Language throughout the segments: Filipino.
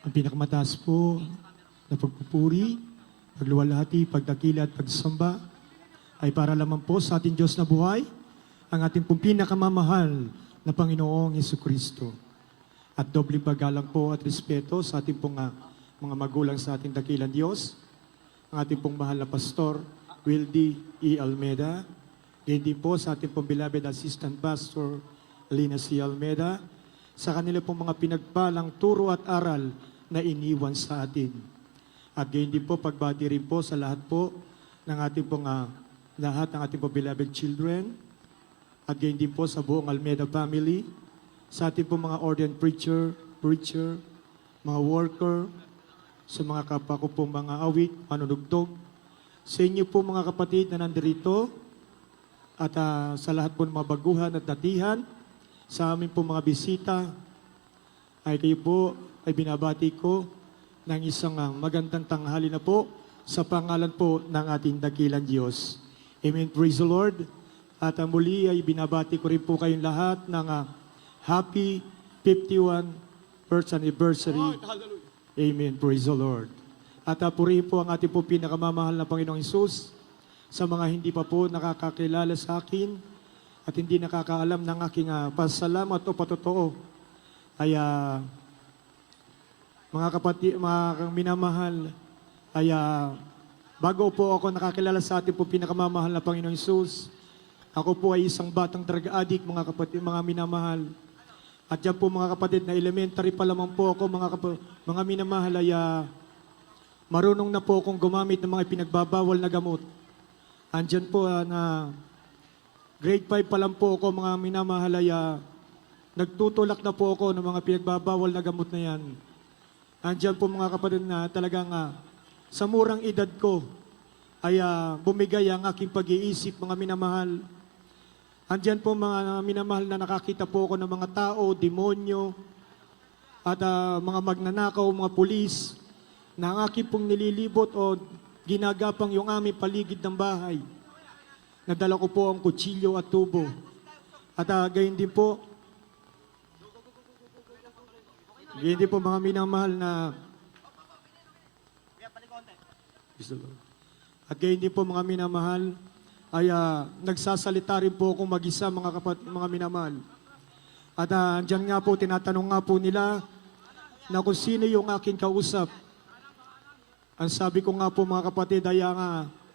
Ang pinakamataas po na pagpupuri, pagluwalhati, pagdakila at pagsamba ay para lamang po sa ating Diyos na buhay, ang ating pong pinakamamahal na Panginoong Jesucristo. At doble paggalang po at respeto sa ating pong mga magulang sa ating dakilang Diyos, ang ating pong mahal na Pastor, Wildy E. Almeda, din po sa ating pong beloved Assistant Pastor, Lina C. Almeda, sa kanila pong mga pinagpalang turo at aral na iniwan sa atin. At gayon din po, pagbati rin po sa lahat po ng ating pong lahat ng ating pong beloved children, at gayon din po sa buong Almeda family, sa ating pong mga ordained preacher, mga worker, sa mga kapwa ko pong mga awit, manunugtog, sa inyo po mga kapatid na nandirito, at sa lahat po ng mga baguhan at datihan, sa amin po mga bisita, ay kayo po ay binabati ko ng isang magandang tanghali na po sa pangalan po ng ating dakilang Diyos. Amen. Praise the Lord. At muli ay binabati ko rin po kayong lahat ng happy 51st anniversary. Amen. Praise the Lord. At purihin po ang ating po pinakamamahal na Panginoong Hesus sa mga hindi pa po nakakakilala sa akin at hindi nakakaalam ng aking pasalamat o patotoo. Ay mga kapatid, mga minamahal, ay bago po ako nakakilala sa ating po pinakamamahal na Panginoong Hesus, ako po ay isang batang drug addict, mga kapatid, mga minamahal. At yan po mga kapatid, na elementary pa lamang po ako, mga minamahal, ay marunong na po akong gumamit ng mga pinagbabawal na gamot. Andyan po na grade 5 pa lang po ako, mga minamahal, ay nagtutulak na po ako ng mga pinagbabawal na gamot na yan. Andyan po mga kapatid na talagang sa murang edad ko ay bumigay ang aking pag-iisip, mga minamahal. Andyan po mga minamahal na nakakita po ako ng mga tao, demonyo, at mga magnanakaw, mga pulis, na ang aking pong nililibot o ginagapang yung aming paligid ng bahay. Nadala ko po ang kutsilyo at tubo. At gayon din po, mga minamahal na at gayon din po mga minamahal ay nagsasalita rin po akong mag-isa, mga minamahal. At andyan nga po, tinatanong nga po nila na kung sino yung aking kausap. Ang sabi ko nga po mga kapatid ay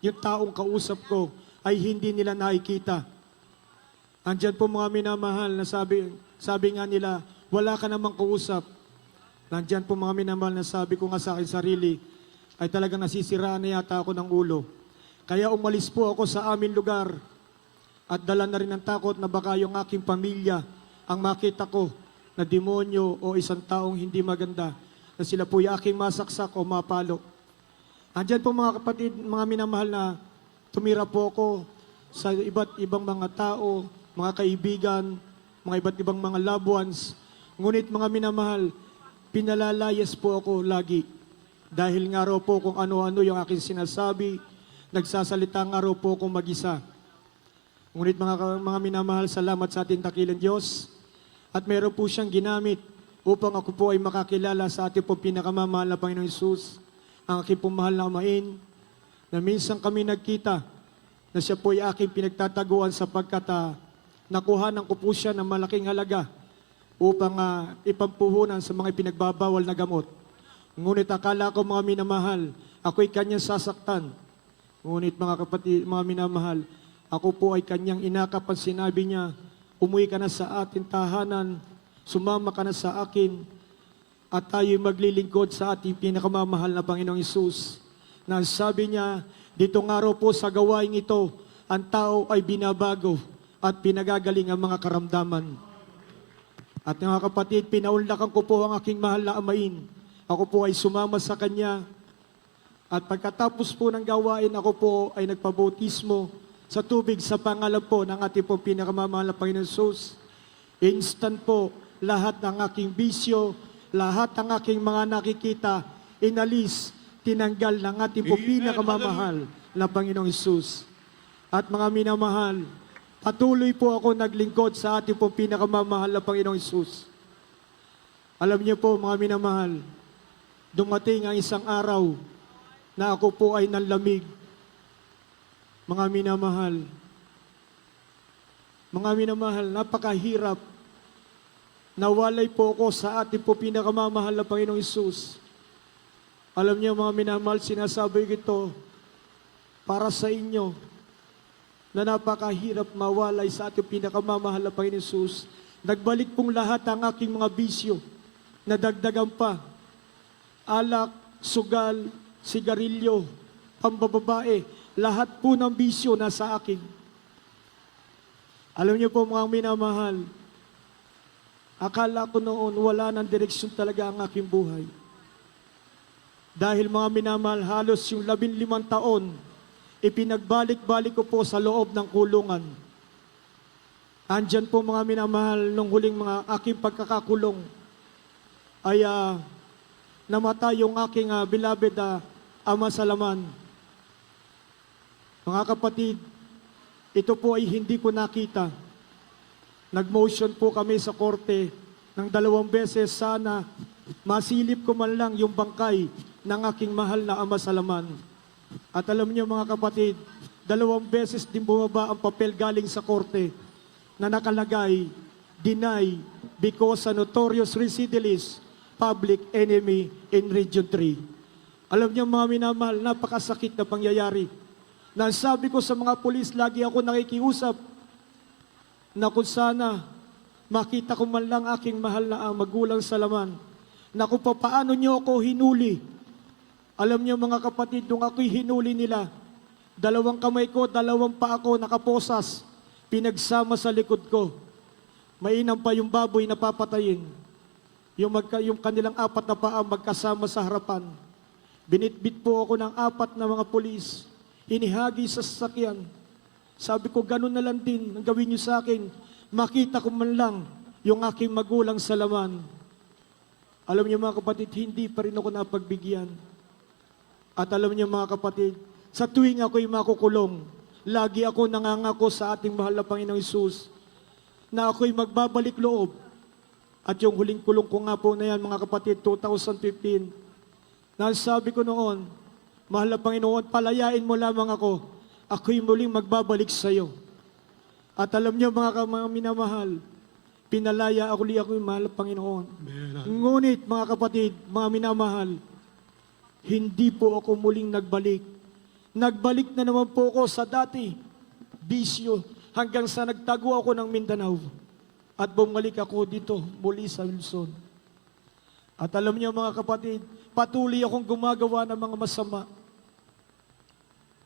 yung taong kausap ko ay hindi nila nakikita. Andyan po mga minamahal na sabi nga nila, wala ka namang kausap. Nandyan po mga minamahal na sabi ko nga sa akin sarili, ay talagang nasisiraan na yata ako ng ulo. Kaya umalis po ako sa aming lugar at dala na rin ng takot na baka yung aking pamilya ang makita ko na demonyo o isang taong hindi maganda na sila po yung aking masaksak o mapalo. Andyan po mga kapatid, mga minamahal na tumira po ako sa iba't ibang mga tao, mga kaibigan, mga iba't ibang mga loved ones. Ngunit mga minamahal, pinalalayas po ako lagi. Dahil nga raw po kung ano-ano yung aking sinasabi, nagsasalita nga raw po akong mag-isa. Ngunit mga minamahal, salamat sa ating dakilang Diyos. At meron po siyang ginamit upang ako po ay makakilala sa ating po pinakamamahal na Panginoong Hesus, ang aking po mahal na amain, na minsan kami nagkita, na siya po ay aking pinagtataguan sapagkat nakuhanan ko po siya ng malaking halaga upang ipampuhunan sa mga pinagbabawal na gamot. Ngunit akala ko mga minamahal, ako'y kanyang sasaktan. Ngunit mga kapatid, mga minamahal, ako po ay kanyang inakap at sinabi niya, umuwi ka na sa ating tahanan, sumama ka na sa akin, at tayo'y maglilingkod sa ating pinakamamahal na Panginoong Hesus. Na sabi niya, dito nga raw po sa gawain ito, ang tao ay binabago at pinagagaling ang mga karamdaman. At mga kapatid, pinaunlakan ko po ang aking mahal na amain. Ako po ay sumama sa kanya. At pagkatapos po ng gawain, ako po ay nagpabautismo sa tubig sa pangalan po ng ating po pinakamamahal na Panginoon Hesus. Instant po, lahat ng aking bisyo, lahat ng aking mga nakikita, inalis, tinanggal ng ating po pinakamamahal na Panginoong Hesus. At mga minamahal, patuloy po ako naglingkod sa ating po pinakamamahal na Panginoong Hesus. Alam niyo po mga minamahal, dumating ang isang araw na ako po ay nanlamig. Mga minamahal, napakahirap. Nawalay po ako sa ating po pinakamamahal na Panginoong Hesus. Alam niyo mga minamahal, sinasabi ko ito para sa inyo na napakahirap mawalay sa ating pinakamamahal na Panginoong Hesus. Nagbalik pong lahat ang aking mga bisyo, nadagdagan pa. Alak, sugal, sigarilyo, pambababae, lahat po ng bisyo nasa akin. Alam niyo po mga minamahal, akala ko noon wala ng direksyon talaga ang aking buhay. Dahil mga minamahal, halos yung 15 taon, ipinagbalik-balik ko po sa loob ng kulungan. Andyan po mga minamahal, nung huling mga aking pagkakakulong, ay namatay yung aking beloved ama sa laman. Mga kapatid, ito po ay hindi ko nakita. Nag-motion po kami sa korte ng 2 beses, sana masilip ko man lang yung bangkay ng aking mahal na ama sa laman. At alam niyo mga kapatid, 2 beses din bumaba ang papel galing sa korte na nakalagay, deny because a notorious recidivist, public enemy in Region 3. Alam niyo mga minamahal, napakasakit na pangyayari. Nasabi ko sa mga pulis, lagi ako nakikiusap na kung sana makita ko man lang aking mahal na magulang sa laman, na kung paano niyo ako hinuli. Alam niyo mga kapatid, nung ako'y hinuli nila, 2 kamay ko, 2 paa ko nakaposas, pinagsama sa likod ko. Mainam pa yung baboy na papatayin. Yung kanilang 4 na paa magkasama sa harapan. Binitbit po ako ng 4 na mga pulis. Inihagi sa sasakyan. Sabi ko, ganun na lang din ang gawin niyo sa akin. Makita ko man lang yung aking magulang sa laman. Alam niyo mga kapatid, hindi pa rin ako napagbigyan. At alam niyo mga kapatid, sa tuwing ako'y makukulong, lagi ako nangangako sa ating mahal na Panginoong Hesus na ako'y magbabalik loob. At yung huling kulong ko nga po na yan mga kapatid, 2015, nasabi ko noon, mahal na Panginoon, palayain mo lamang ako. Ako'y muling magbabalik sa iyo. At alam niyo mga minamahal, pinalaya ako yung mahal na Panginoon. Ngunit mga kapatid, mga minamahal, hindi po ako muling nagbalik. Nagbalik na naman po ako sa dati, bisyo, hanggang sa nagtago ako ng Mindanao. At bumalik ako dito, muli sa Wilson. At alam niyo mga kapatid, patuloy akong gumagawa ng mga masama.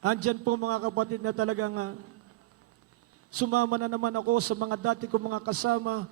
Andyan po mga kapatid na talagang sumama na naman ako sa mga dati kong mga kasama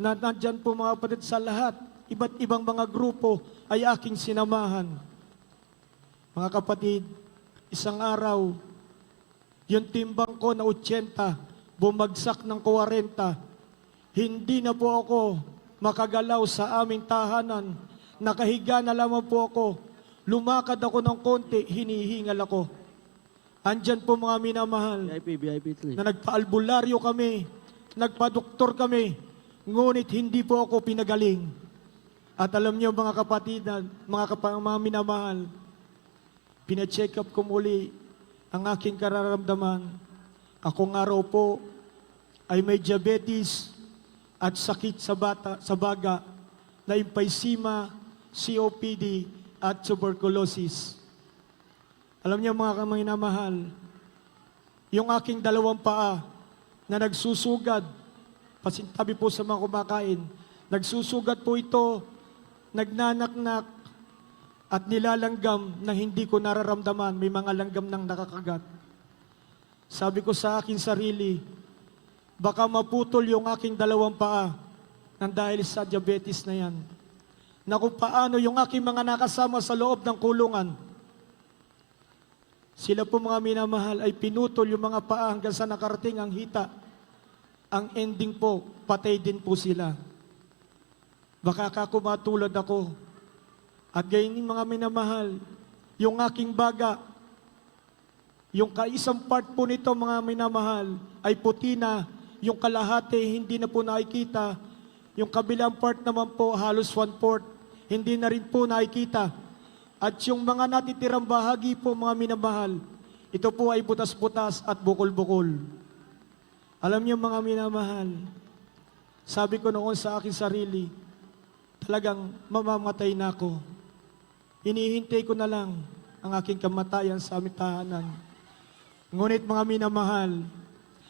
na nandyan po mga kapatid sa lahat. Iba't ibang mga grupo ay aking sinamahan. Mga kapatid, isang araw, yung timbang ko na 80, bumagsak ng 40. Hindi na po ako makagalaw sa aming tahanan. Nakahiga na lamang po ako. Lumakad ako ng konti, hinihingal ako. Andyan po mga minamahal, VIP 3. na nagpa-albularyo kami, nagpa-doktor kami, ngunit hindi po ako pinagaling. At alam niyo mga kapatid, mga minamahal, pina-check up ko muli ang aking kararamdaman. Ako nga raw po ay may diabetes at sakit sa baga na emphysema, COPD, at tuberculosis. Alam niyo mga minamahal, yung aking 2 paa na nagsusugad, pasintabi po sa mga kumakain, nagsusugat po ito, nagnanaknak, at nilalanggam na hindi ko nararamdaman, may mga langgam nang nakakagat. Sabi ko sa aking sarili, baka maputol yung aking 2 paa nang dahil sa diabetes na yan. Na kung paano yung aking mga nakasama sa loob ng kulungan, sila po mga minamahal ay pinutol yung mga paa hanggang sa nakarating ang hita. Ang ending po, patay din po sila. Baka kakumatulad ako. At gayon mga minamahal, yung aking baga, yung kaisang part po nito mga minamahal, ay puti na, yung kalahati hindi na po nakikita, yung kabilang part naman po halos 1/4, hindi na rin po nakikita. At yung mga natitirang bahagi po, mga minamahal, ito po ay butas-butas at bukol-bukol. Alam niyo mga minamahal, sabi ko noon sa aking sarili, talagang mamamatay na ako. Hinihintay ko na lang ang aking kamatayan sa aming tahanan. Ngunit mga minamahal,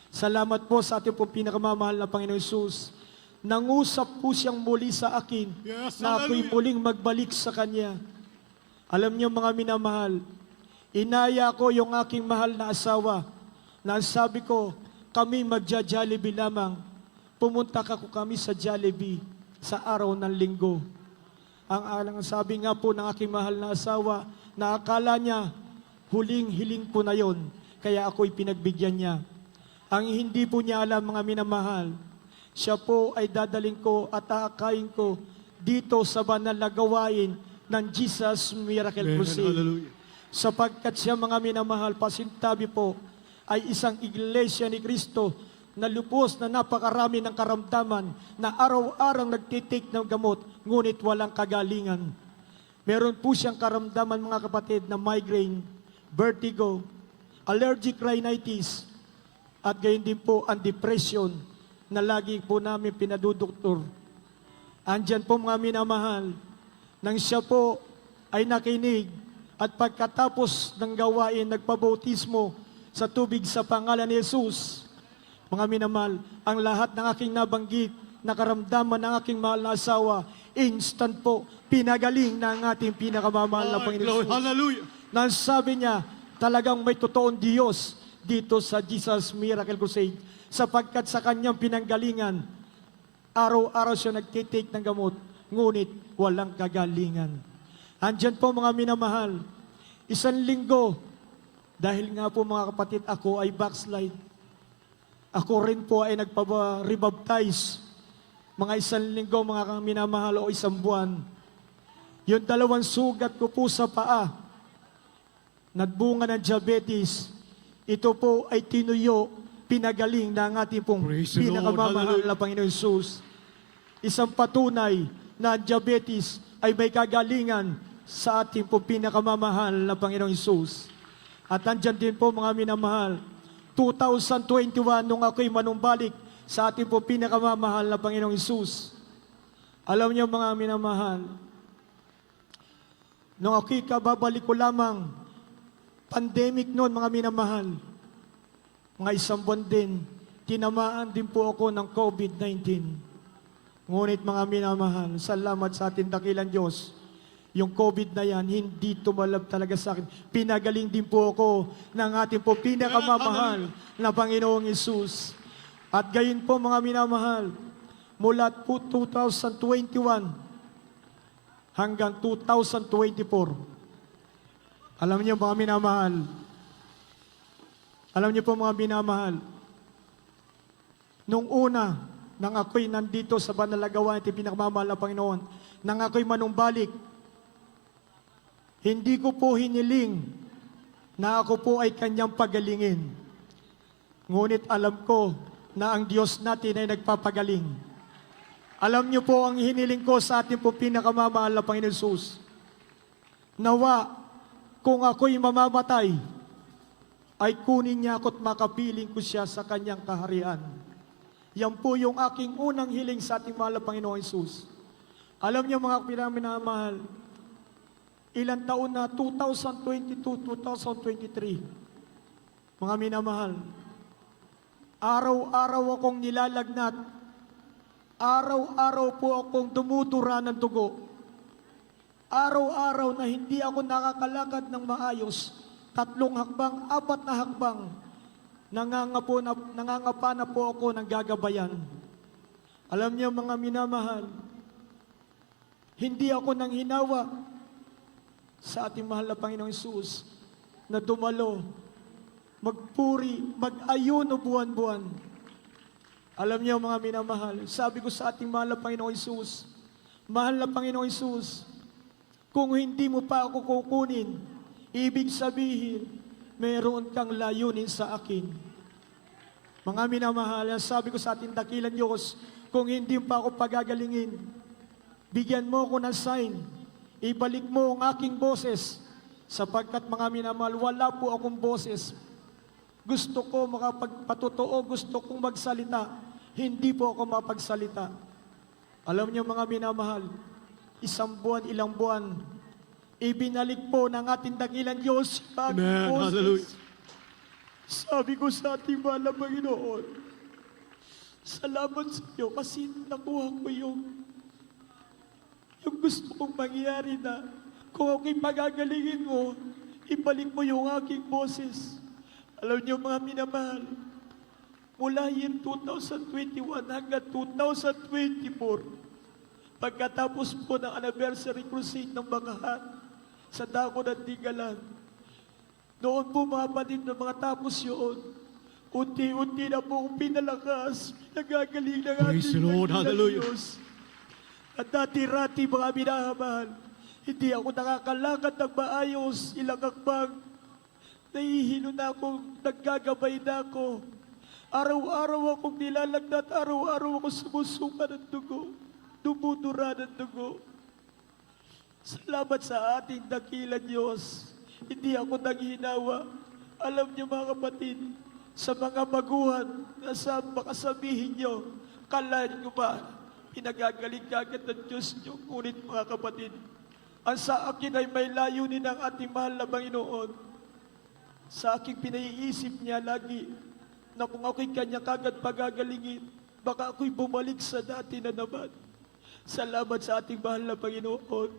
salamat po sa ating pong pinakamamahal na Panginoon Hesus. Nangusap po siyang muli sa akin na ako'y muling magbalik sa Kanya. Alam niyo mga minamahal, inaya ko yung aking mahal na asawa na sabi ko, kami magja-Jollibee lamang. Pumunta kami sa Jollibee sa araw ng linggo. Ang sabi nga po ng aking mahal na asawa, na akala niya, huling-hiling ko na yon, kaya ako'y pinagbigyan niya. Ang hindi po niya alam mga minamahal, siya po ay dadaling ko at aakayin ko dito sa banal na gawain ng Jesus Miracle Crusade. Sapagkat siya mga minamahal, pasintabi po, ay isang iglesia ni Kristo na lubos na napakarami ng karamdaman na araw-araw nagtitake ng gamot, ngunit walang kagalingan. Meron po siyang karamdaman mga kapatid na migraine, vertigo, allergic rhinitis, at gayon din po ang depression na lagi po namin pinadudoktor. Andyan po mga minamahal, nang siya po ay nakinig at pagkatapos ng gawain, nagpabautismo sa tubig sa pangalan ni Jesus. Mga minamahal, ang lahat ng aking nabanggit na karamdaman ng aking mahal na asawa, instant po, pinagaling na ang ating pinakamamahal na Panginoon Jesus. Hallelujah! Nang sabi niya, talagang may totoong Diyos dito sa Jesus Miracle Crusade, sapagkat sa kanyang pinanggalingan, araw-araw siya nagtitake ng gamot, ngunit walang kagalingan. Andyan po mga minamahal, isang linggo, dahil nga po mga kapatid, ako ay backslide. Ako rin po ay nagpa-rebaptize. Mga isang linggo, mga minamahal, o isang buwan. Yung 2 sugat ko po sa paa, nagbunga ng diabetes, ito po ay tinuyo, pinagaling na ang ating pong Praise the Lord. pinakamamahal na Panginoon Jesus. Isang patunay na diabetes ay may kagalingan sa ating pong pinakamamahal na Panginoong Jesus. At andyan din po mga minamahal, 2021 nung ako'y manumbalik sa ating po pinakamamahal na Panginoong Hesus. Alam niyo mga minamahal, nung ako'y kababalik ko lamang, pandemic noon mga minamahal, mga isang buwan din, tinamaan din po ako ng COVID-19. Ngunit mga minamahal, salamat sa ating dakilang Diyos, yung COVID na yan, hindi tumalab talaga sa akin. Pinagaling din po ako ng ating po pinakamamahal na Panginoong Hesus. At gayon po mga minamahal, mula po 2021 hanggang 2024, alam niyo mga minamahal, alam niyo po mga minamahal, nung una, nang ako'y nandito sa banal na gawain at pinakamamahal na Panginoon, nang ako'y manumbalik, hindi ko po hiniling na ako po ay kanyang pagalingin. Ngunit alam ko na ang Diyos natin ay nagpapagaling. Alam niyo po ang hiniling ko sa ating po pinakamamahal na Panginoon Jesus. Nawa, kung ako'y mamamatay, ay kunin niya ako at makapiling ko siya sa kanyang kaharian. Yan po yung aking unang hiling sa ating mahal na Panginoon Jesus. Alam niyo mga pinamahal, ilang taon na, 2022, 2023, mga minamahal, araw-araw akong nilalagnat, araw-araw po akong dumudura ng dugo, araw-araw na hindi ako nakakalakad ng maayos, 3 hakbang, 4 na hakbang, nangangapa na po ako ng gagabayan. Alam niyo mga minamahal, hindi ako nang hinawa sa ating mahal na Panginoong Jesus na dumalo, magpuri, mag-ayuno buwan-buwan. Alam niyo mga minamahal, sabi ko sa ating mahal na Panginoong Jesus, mahal na Panginoong Jesus, kung hindi mo pa ako kukunin, ibig sabihin, mayroon kang layunin sa akin. Mga minamahal, sabi ko sa ating dakilang Diyos, kung hindi pa ako pagagalingin, Bigyan mo ko ng sign. Ibalik mo ang aking boses. Sapagkat mga minamahal, wala po akong boses. Gusto ko makapagpatotoo, gusto kong magsalita. Hindi po ako mapagsalita. Alam niyo mga minamahal, isang buwan, ilang buwan, ibinalik po ng ating dakilang Diyos ang aking Amen. boses. Hallelujah. Sabi ko sa ating mahal na Panginoon, salamat sa iyo kasi nakuha ko yung gusto kong mangyari na kung ako'y pagagalingin mo, ibalik mo yung aking boses. Alam niyo mga minamahal, mula year 2021 hanggang 2024, pagkatapos po ng anniversary crusade ng Bakahan sa Dako ng Tigalan, noon po mga kapatid na mga tapos yun, unti-unti na po akong pinalakas, pinagagaling ng Praise the ating Lord. dakilang Hallelujah. Diyos. At dati-rati mga minamahal, hindi ako nakakalakad ng maayos, ilang akbang, nahihilo na ako, naggagabay na ako. Araw-araw akong nilalagnat, araw-araw ako sumusuka ng dugo, dumudura ng dugo. Salamat sa ating dakilang Diyos. Hindi ako naghinawa. Alam niyo mga kapatid, sa mga baguhan na sa makasabihin niyo, kalahin ko ba, pinagagaling kagad ng Diyos niyo. Ngunit mga kapatid, ang sa akin ay may layunin ng ating mahal na Panginoon. Sa aking pinaiisip niya lagi, na kung ako'y kanya kagad pagagalingin, baka ako'y bumalik sa dati na naman. Salamat sa ating mahal na Panginoon.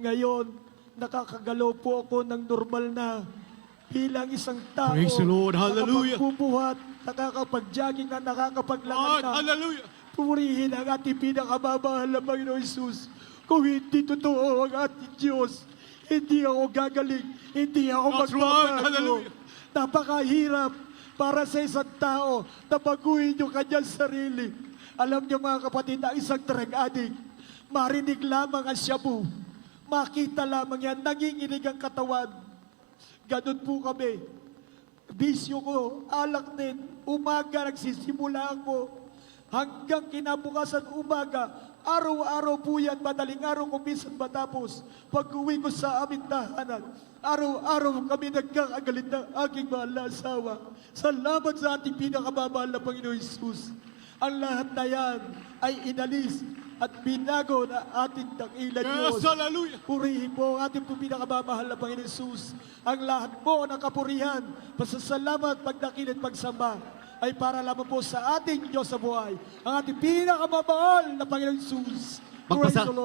Ngayon, nakakagalaw po ako ng normal na bilang isang tao. Praise the Lord. Hallelujah. Nakakapagbubuhat, nakakapag-jogging na, nakakapaglangan Lord, na. hallelujah. Purihin ang ating pinakamamahal na Panginoon Jesus. Kung hindi totoo ang ating Diyos, hindi ako gagaling, hindi ako That's right. magbabago. Hallelujah. Napakahirap para sa isang tao na baguhin yung kanyang sarili. Alam niyo mga kapatid, na isang drug addict, marinig lamang ang shabu, makita lamang yan, nanginginig ang katawan. Ganun po kami. Bisyo ko, alak din, umaga nagsisimula ako, hanggang kinabukasan umaga, araw-araw po yan, madaling araw kung minsan matapos. Pag-uwi ko sa aming tahanan, araw-araw kami nagkakagalit ng aking mahal na asawa. Salamat sa ating pinakamamahal na Panginoon Jesus. Ang lahat na yan ay inalis at binago na ating dakilang Diyos. Yes, hallelujah. Purihin po ang ating pinakamamahal na Panginoon Jesus. Ang lahat po ng kapurihan, pasasalamat, pagdakil at pagsamba ay para lamang po sa ating Diyos sa buhay. Ang ating pinakamamahal na Panginoon Jesus. Praise Magpasa- the Lord.